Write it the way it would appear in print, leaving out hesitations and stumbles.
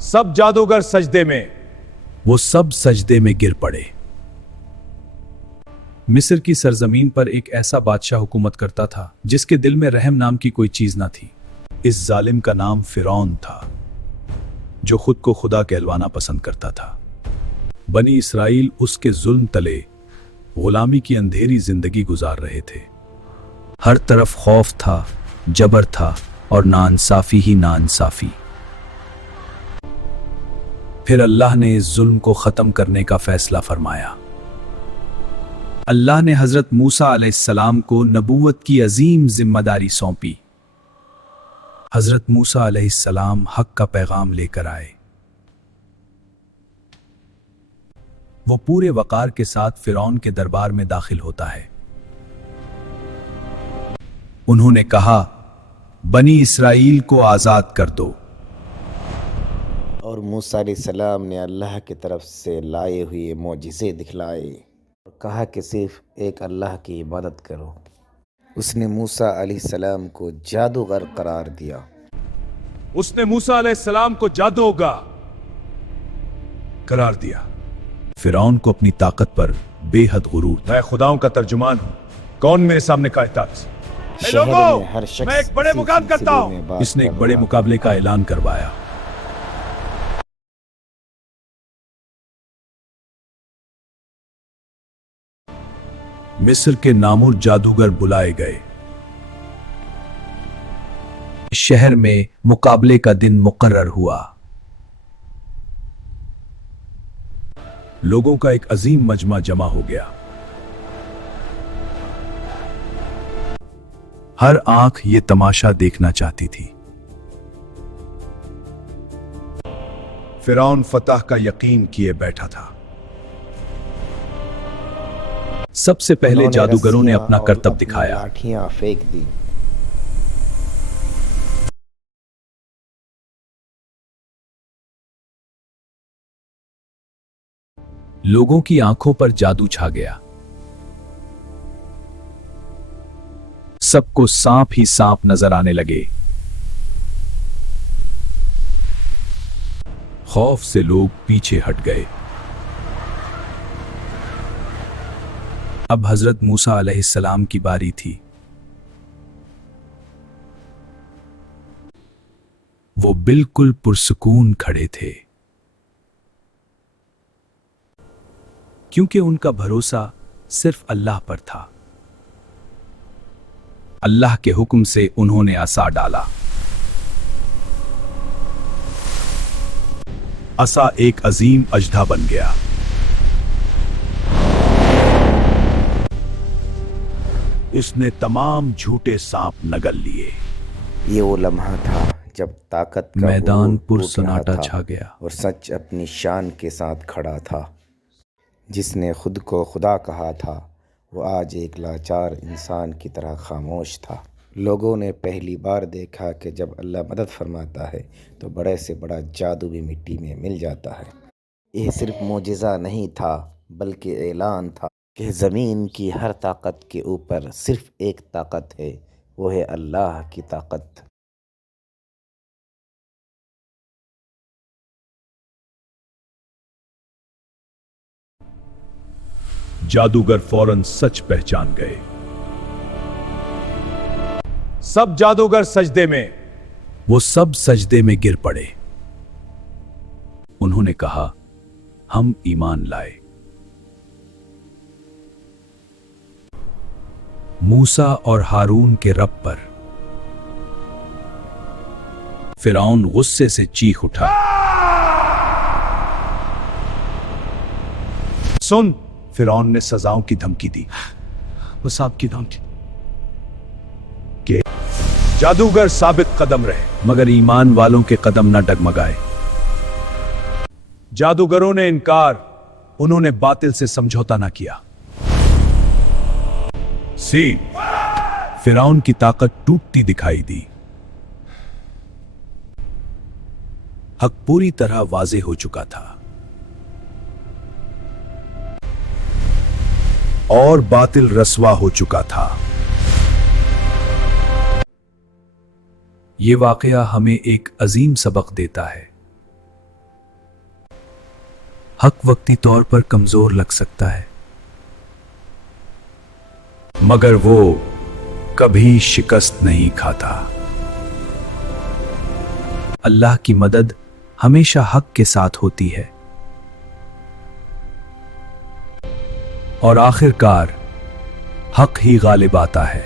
सब जादूगर सजदे में। वो सब सजदे में गिर पड़े। मिस्र की सरजमीन पर एक ऐसा बादशाह हुकूमत करता था जिसके दिल में रहम नाम की कोई चीज ना थी। इस जालिम का नाम फिरौन था, जो खुद को खुदा कहलवाना पसंद करता था। बनी इसराइल उसके जुल्म तले गुलामी की अंधेरी जिंदगी गुजार रहे थे। हर तरफ खौफ था, जबर था और नाइंसाफी ही नाइंसाफी। फिर अल्लाह ने इस जुल्म को खत्म करने का फैसला फरमाया। अल्लाह ने हजरत मूसा अलैहिस्सलाम को नबूवत की अजीम जिम्मेदारी सौंपी। हजरत मूसा अलैहिस्सलाम हक का पैगाम लेकर आए। वो पूरे वकार के साथ फिरौन के दरबार में दाखिल होता है। उन्होंने कहा, बनी इसराइल को आजाद कर दो। और मूसा अलैहिस्सलाम ने अल्लाह की तरफ से लाए हुए मौजिज़े दिखलाए और कहा कि सिर्फ एक अल्लाह की इबादत करो। उसने मूसा अलैहिस्सलाम को जादूगर करार दिया। उसने मूसा अलैहिस्सलाम को जादूगर करार दिया। फिरौन को अपनी ताकत पर बेहद गुरूर था। मैं खुदाओं का तर्जुमान हूं, कौन मेरे सामने कायतात? हर शख्स मैं एक बड़े मुकाम करता हूं। इसने एक बड़े मुकाबले का ऐलान करवाया। मिस्र के नामुर जादूगर बुलाए गए। शहर में मुकाबले का दिन मुकर्रर हुआ। लोगों का एक अजीम मजमा जमा हो गया। हर आंख ये तमाशा देखना चाहती थी। फिरौन फतह का यकीन किए बैठा था। सबसे पहले जादूगरों ने अपना करतब दिखाया। लाठियां फेंक दी। लोगों की आंखों पर जादू छा गया। सबको सांप ही सांप नजर आने लगे। खौफ से लोग पीछे हट गए। अब हजरत मूसा अलैहिस्सलाम की बारी थी। वो बिल्कुल पुरसुकून खड़े थे, क्योंकि उनका भरोसा सिर्फ अल्लाह पर था। अल्लाह के हुक्म से उन्होंने असा डाला। असा एक अजीम अजदा बन गया। इसने तमाम झूठे सांप नगल लिए। ये वो लम्हा था जब ताकत का मैदान बोझ पुरसन्नाटा टूट रहा था छा गया और सच अपनी शान के साथ खड़ा था। जिसने खुद को खुदा कहा था, वो आज एक लाचार इंसान की तरह खामोश था। लोगों ने पहली बार देखा कि जब अल्लाह मदद फरमाता है तो बड़े से बड़ा जादू भी मिट्टी में मिल जाता है। यह सिर्फ मोजिज़ा नहीं था, बल्कि ऐलान था कि ज़मीन की हर ताकत के ऊपर सिर्फ एक ताकत है, वो है अल्लाह की ताकत। जादूगर फौरन सच पहचान गए। सब जादूगर सजदे में। वो सब सजदे में गिर पड़े। उन्होंने कहा, हम ईमान लाए। मूसा और हारून के रब पर। फिरौन गुस्से से चीख उठा। सुन, फिरौन ने सजाओं की धमकी दी। वो सांप की धमकी के जादूगर साबित कदम रहे, मगर ईमान वालों के कदम न डगमगाए। जादूगरों ने इनकार, उन्होंने बातिल से समझौता न किया। फिरौन की ताकत टूटती दिखाई दी। हक पूरी तरह वाज़ेह हो चुका था और बातिल रस्वा हो चुका था। यह वाकया हमें एक अजीम सबक देता है। हक वक्ती तौर पर कमजोर लग सकता है, मगर वो कभी शिकस्त नहीं खाता। अल्लाह की मदद हमेशा हक के साथ होती है और आखिरकार हक ही गालिब आता है।